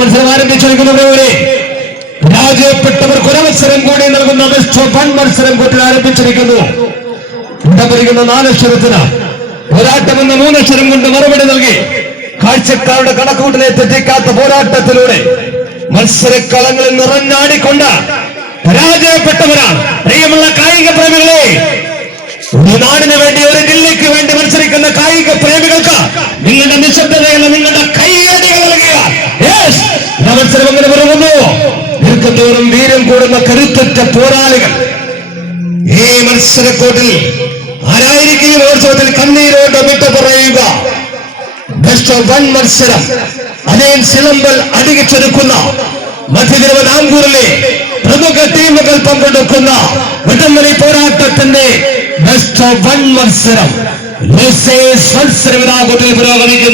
മത്സരം ആരംഭിച്ചിരിക്കുന്നവരെ പരാജയപ്പെട്ടവർക്ക് ഒരവസരം കൂടി നൽകുന്ന ബെസ്റ്റ് ഓഫ് 1 മത്സരം കൂട്ടി ആരംഭിച്ചിരിക്കുന്നു. ഉണ്ടായിരിക്കുന്ന 4 അക്ഷരത്തിന് പോരാട്ടമെന്ന 3 അക്ഷരം കൊണ്ട് മറുപടി നൽകി കാഴ്ചക്കാരുടെ കണക്കൂട്ടിനെ തെറ്റിക്കാത്ത പോരാട്ടത്തിലൂടെ മത്സരക്കളങ്ങളിൽ നിറഞ്ഞാടിക്കൊണ്ട് പരാജയപ്പെട്ടവരാണ്. പ്രിയമുള്ള കായിക പ്രേമികളെ, ഈ നാടിന് വേണ്ടി, ഒരു ജില്ലയ്ക്ക് വേണ്ടി മത്സരിക്കുന്ന കായിക പ്രേമികൾക്ക് നിങ്ങളുടെ നിശബ്ദതയുള്ള നിങ്ങളുടെ കൈയടികൾ നൽകുക. മത്സരം അങ്ങനെ പറയുന്നു. ദീർഘദൂരം വീര്യം കൂടുന്ന കരുത്തുറ്റ പോരാളികൾ ഈ മത്സരക്കോട്ടിൽ ആരായിരിക്കും മഹോത്സവത്തിൽ കണ്ണീരോട് വിട്ടു പറയുക. ബെസ്റ്റ് ഓഫ് 1 മത്സരം അനേൻ സിലമ്പൽ അടികിച്ചെടുക്കുന്ന മധ്യ തിരുവിതാംകൂറിലെ പ്രമുഖ ടീമുകൾ പങ്കെടുക്കുന്ന വടംവലി പോരാട്ടത്തിന്റെ ബെസ്റ്റ് ഓഫ് 1 മത്സരം മത്സരം പുരോഗമനം.